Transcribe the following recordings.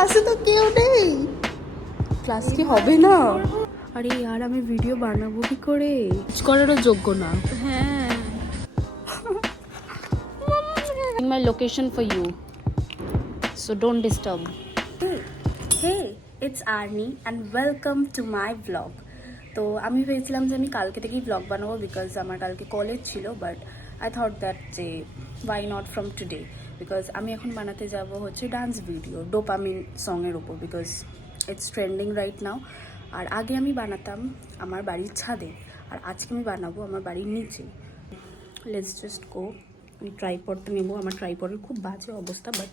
ক্লাসে তো কেউ নেই, ক্লাস কি হবে না? আরে यार আমি ভিডিও বানাবো কি করে? কিছু করারও যোগ্য না। হ্যাঁ, In my location for you, so don't disturb. Hey, it's Arnie and welcome to my vlog. তো আমি ভেবেছিলাম যে আমি কালকে থেকেই ব্লগ বানাবো বিকজ আমার কালকে কলেজ ছিল, বাট আই থট দ্যাট যে why not from today, because আমি এখন বানাতে যাব হচ্ছে ডান্স ভিডিও ডোপামিন সঙের ওপর, because it's trending right now. আর আগে আমি বানাতাম আমার বাড়ির ছাদে, আর আজকে আমি বানাবো আমার বাড়ির নিচে। Let's just go. আমি ট্রাইপডটা নেবো, আমার ট্রাইপডের খুব বাজে অবস্থা, বাট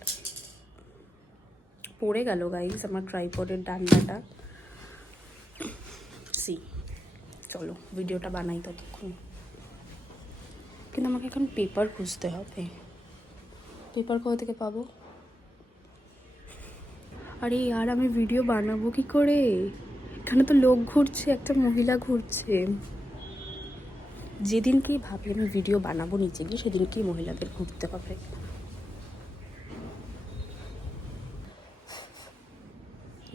পড়ে গেল গাইস আমার ট্রাইপডের ডান্ডাটা। সি, চলো ভিডিওটা বানাই ততক্ষণ। কিন্তু আমাকে এখন পেপার খুঁজতে হবে। পেপার কোথা থেকে পাবো? আরে यार আমি ভিডিও বানাবো কি করে? এখানে তো লোক ঘুরছে, একটা মহিলা ঘুরছে। যেদিনকেই ভাবি আমি ভিডিও বানাবো নিচে গিয়ে, সেদিনকেই মহিলাদের ঘুরতে হবে।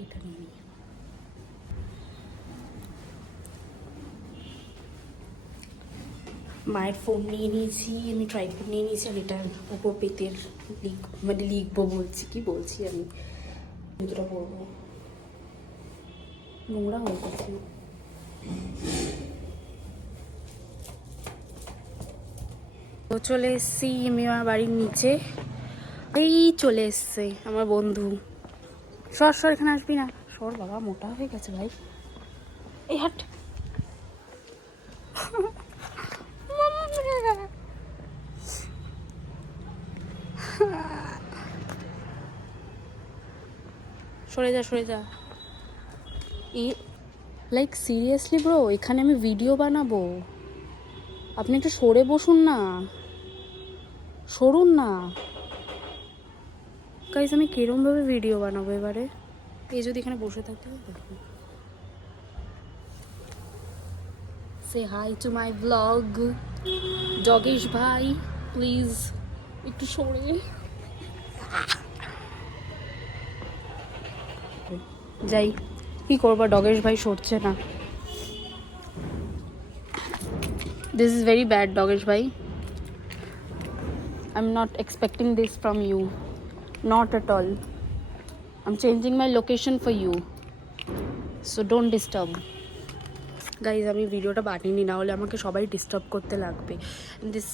এটা নিয়ে নিই। মায়ের ফোন নিয়ে নিয়েছি, আমি ট্রাইপড নিয়ে নিয়েছি, আর এটার উপর পেতের লিখবো বলছি, কি বলছি আমি, দুটোটা পড়বো। নোংরা হয়ে গেছে। তো চলে এসছি আমি আমার বাড়ির নিচে। এই চলে এসছে আমার বন্ধু। সর সর, এখানে আসবি না, সর বাবা, মোটা হয়ে গেছে ভাই। এই হাট। সরে যা সরে যা। লাইক সিরিয়াসলি ব্রো, এখানে আমি ভিডিও বানাবো, আপনি একটু সরে বসুন না, সরুন না গাইস। আমি কিরমভাবে ভিডিও বানাবো এবারে? এই যদি এখানে বসে থাকতে হবে। সে হাই টু মাই ব্লগ জগেশ ভাই, প্লিজ একটু সরে। যাই, কি করবো, ডগেশ ভাই সরছে না। This is very bad Dogesh ভাই, I am not expecting this from you, not at all. I am changing my location for you, so don't disturb. Guys আমি ভিডিওটা বানিয়ে না হলে আমাকে সবাই ডিস্টার্ব করতে লাগবে। This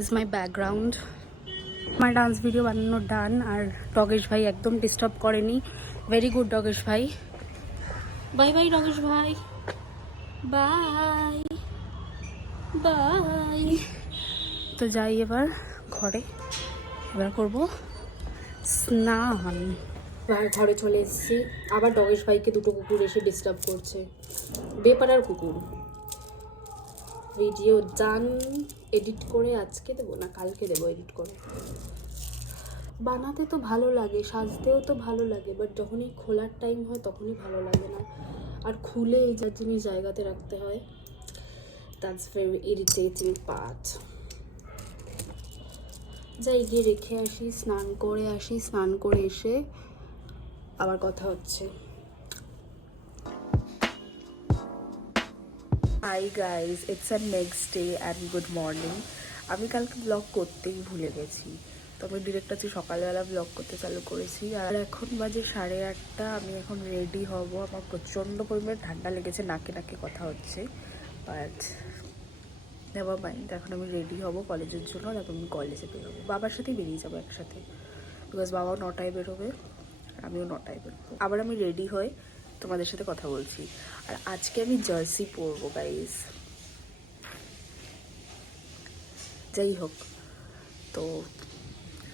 is my background. আমার ডান্স ভিডিও বানানো ডান, আর ডগেশ ভাই একদম ডিস্টার্ব করেনি। ভেরি গুড ডগেশ ভাই। বাই বাই ডগেশ ভাই, বাই বাই। তো যাই এবার ঘরে, এবার করবো স্নান। এবার ঘরে চলে এসেছি, আবার ডগেশ ভাইকে দুটো কুকুর এসে ডিস্টার্ব করছে, বেপারার কুকুর। ভিডিও ডান, এডিট করে আজকে দেবো না কালকে দেবো এডিট করে। বানাতে তো ভালো লাগে, সাজতেও তো ভালো লাগে, বাট যখনই খোলার টাইম হয় তখনই ভালো লাগে না, আর খুলে এই যা জিনিস জায়গাতে রাখতে হয়। That's very irritating part. যাই গিয়ে রেখে আসি, স্নান করে আসি, স্নান করে এসে আবার কথা হচ্ছে। Hi guys, it's a next day and good morning. আমি কালকে ব্লগ করতেই ভুলে গেছি, তো আমি ডিরেক্ট আজকে সকালবেলা ব্লগ করতে চালু করেছি। আর এখন বাজে 8:30। আমি এখন রেডি হব। আমার প্রচণ্ড পরিমাণে ঠান্ডা লেগেছে, নাকে নাকে কথা হচ্ছে, বাট নেভার মাইন্ড। এখন আমি রেডি হব কলেজের জন্য, তারপর আমি কলেজে বেরোবো, বাবার সাথেই বেরিয়ে যাবো একসাথে, বিকজ বাবাও 9টায় বেরোবে, আমিও 9টায় বেরোবো। আবার আমি রেডি হয়ে তোমাদের সাথে কথা বলছি। আর আজকে আমি জার্সি পরবো গাইস। যাই হোক, তো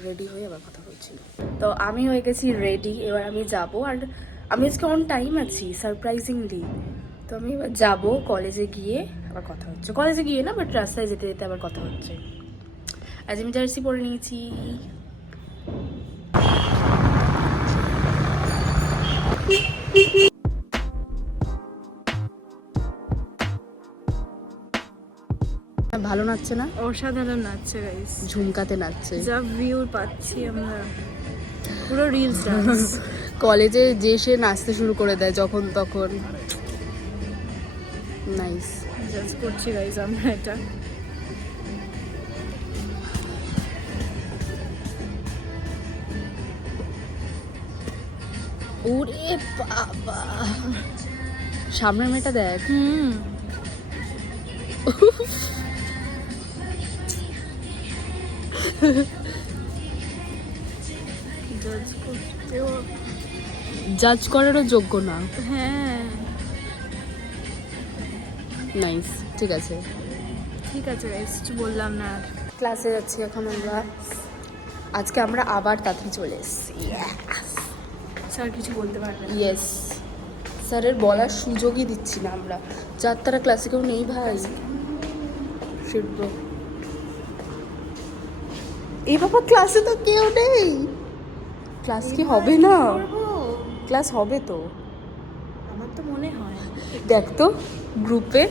রেডি হয়ে আবার কথা বলছি। তো আমি হয়ে গেছি রেডি, এবার আমি যাব। আর আমি আজকে অন টাইম আছি সারপ্রাইজিংলি। তো আমি এবার যাবো, কলেজে গিয়ে আবার কথা হচ্ছে। কলেজে গিয়ে না, বাট রাস্তায় যেতে যেতে আবার কথা হচ্ছে। আজ আমি জার্সি পরে নিয়েছি। ভালো নাচছে না? অসাধারণ নাচছে গাইস, ঝুমকাতে নাচছে। যা ভিউ পাচ্ছি আমরা, পুরো রিলস ডান্স। কলেজে যে সে নাচতে শুরু করে দেয় যখন তখন। নাইস। জাস্ট করছি গাইজ আমরা এটা। ওরে বাবা, সামনের মেয়েটা দেখ। জাজ করতেও জাজ করারও যোগ্য না। হ্যাঁ নাইস, ঠিক আছে। ঠিক আছে গাইজ, কিছু বললাম না আর। ক্লাসে যাচ্ছি এখন আমরা। আজকে আমরা আবার তাড়াতাড়ি চলে এসেছি। স্যার কিছু বলতে পারবেন? ইয়েস, স্যারের বলার সুযোগই দিচ্ছি না আমরা। যার তারা ক্লাসে কেউ নেই ভাই। শিখব এই বাবা, ক্লাসে তো কেউ নেই। ক্লাস কি হবে না? ক্লাস হবে তো, আমার তো মনে হয়। দেখ তো গ্রুপে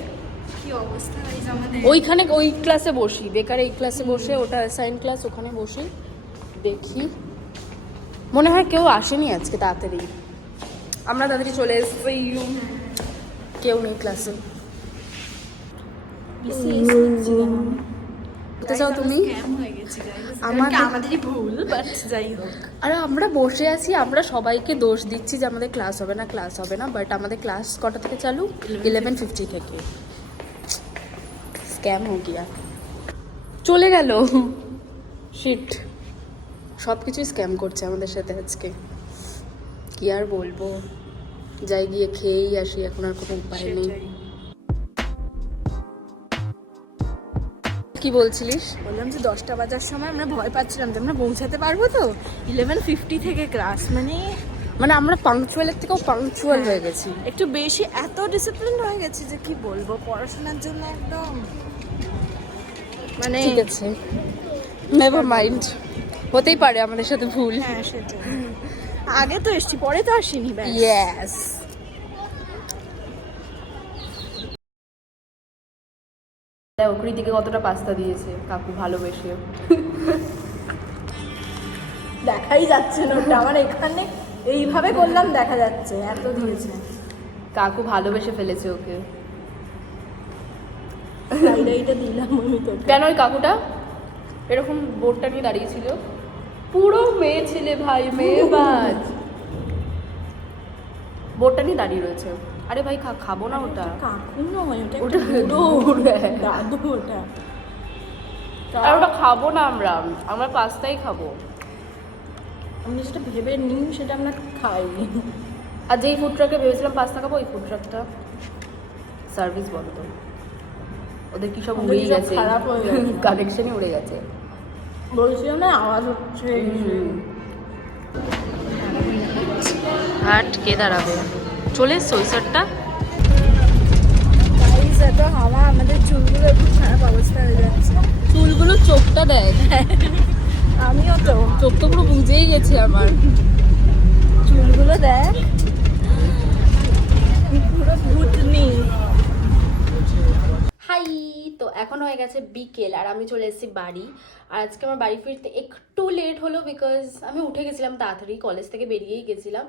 কি অবস্থা গাইজ আমাদের। ওইখানে ওই ক্লাসে বসি, বেকার এই ক্লাসে বসে, ওটা অ্যাসাইন ক্লাস, ওখানে বসি দেখি। মনে হয় কেউ আসেনি আজকে তাড়াতাড়ি। আমরা তাড়াতাড়ি চলে এসেছি, কেউ নেই ক্লাসে। কোথায় যাও তুমি? আমাদেরই ভুল, বাট যাই হোক। আর আমরা বসে আছি, আমরা সবাইকে দোষ দিচ্ছি যে আমাদের ক্লাস হবে না, ক্লাস হবে না। বাট আমাদের ক্লাস কটা থেকে চালু? 11:50 থেকে। স্ক্যাম হো গিয়া, চলে গেল। শিট, সব কিছুই স্ক্যাম করছে আমাদের সাথে আজকে। কি আর বলবো, যাই গিয়ে খেয়েই আসি, এখন আর কোনো উপায় নেই। কি বলছিলিস? বললাম যে 10টা বাজার সময় আমরা ভয় পাচ্ছিলাম যে আমরা পৌঁছাতে পারবো তো। 11:50 থেকে ক্লাস, মানে আমরা পাংচুয়ালের থেকেও পাংচুয়াল হয়ে গেছি। একটু বেশি, এত ডিসিপ্লিন হয়ে গেছি যে কি বলবো, পড়াশোনার জন্য একদম ঠিক আছে, নেভার মাইন্ড, হতেই পারে আমাদের সাথে ভুল। হ্যাঁ সেটাই, আগে তো এসছি পরে তো আসিনি। ইয়েস। কৃতিকে কতটা পাস্তা দিয়েছে কাকু ভালোবেসে, দেখাই যাচ্ছে না ওটা আমার এখানে, এইভাবে করলাম দেখা যাচ্ছে এত দিয়েছে। কাকু ভালোবেসে ফেলেছে ওকে। এইটা দিলাম আমি তো। কেন ওই কাকুটা এরকম বোর্ডটা নিয়ে দাঁড়িয়েছিল? পুরো মেয়ে ছেলে ভাই, মেয়ে বাজ, বোর্ডটা নিয়ে দাঁড়িয়ে রয়েছে। আরে ভাই খাবো না ওটা। কাকু নয় ওটা, ওটা দাদু ওটা। আর ওটা খাবো না আমরা, আমরা পাস্তাই খাবো। আমি যেটা ভেবে নিই সেটা আমরা খাই। আর যেই ফুড ট্রাকে ভেবেছিলাম পাস্তা খাবো, ওই ফুড ট্রাকটা সার্ভিস বন্ধ। ওদের কি সব উড়েই গেছে, খারাপ হয়ে গেছে, কানেকশনই উড়ে গেছে। বলছিলাম না আওয়াজ হচ্ছে। হাট কে দাঁড়াবে, চলে এসছে ওই সারটা। এত হাওয়া, আমাদের চুলগুলো খুব খারাপ অবস্থা হয়ে যাচ্ছে। চুলগুলো চোখটা দেখ। আমিও তো, চোখ তো পুরো বুঝেই গেছে আমার। চুলগুলো দেখ পুরো ভূতনি। হাই, তো এখন হয়ে গেছে বিকেল আর আমি চলে এসেছি বাড়ি। আর আজকে আমার বাড়ি ফিরতে একটু লেট হলো, বিকজ আমি উঠে গেছিলাম তাড়াতাড়ি, কলেজ থেকে বেরিয়েই গেছিলাম।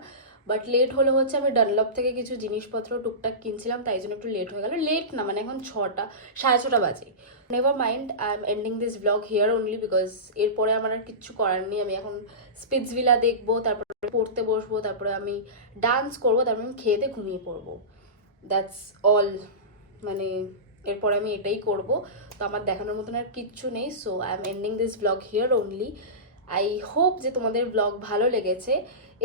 বাট লেট হলো হচ্ছে আমি ডানলপ থেকে কিছু জিনিসপত্র টুকটাক কিনছিলাম, তাই জন্য একটু লেট হয়ে গেল। লেট না, মানে এখন 6:30 বাজে। Never mind, I am ending this blog here only, because এরপরে আমার আর কিচ্ছু করার নেই। আমি এখন স্পিটসভিলা দেখবো, তারপরে পড়তে বসবো, তারপরে আমি ডান্স করবো, তারপরে আমি খেয়ে দিয়ে ঘুমিয়ে পড়বো। দ্যাটস অল, মানে এরপরে আমি এটাই করব। তো আমার দেখানোর মতন আর কিচ্ছু নেই। So I am ending this blog here only. I hope যে তোমাদের ব্লগ ভালো লেগেছে।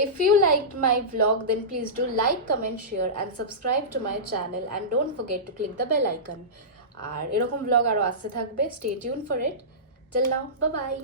If you liked my vlog, then please do like, comment, share and subscribe to my channel and don't forget to click the bell icon. আর এরকম vlog আরও আসতে থাকবে, stay tuned for it. Till now, bye bye.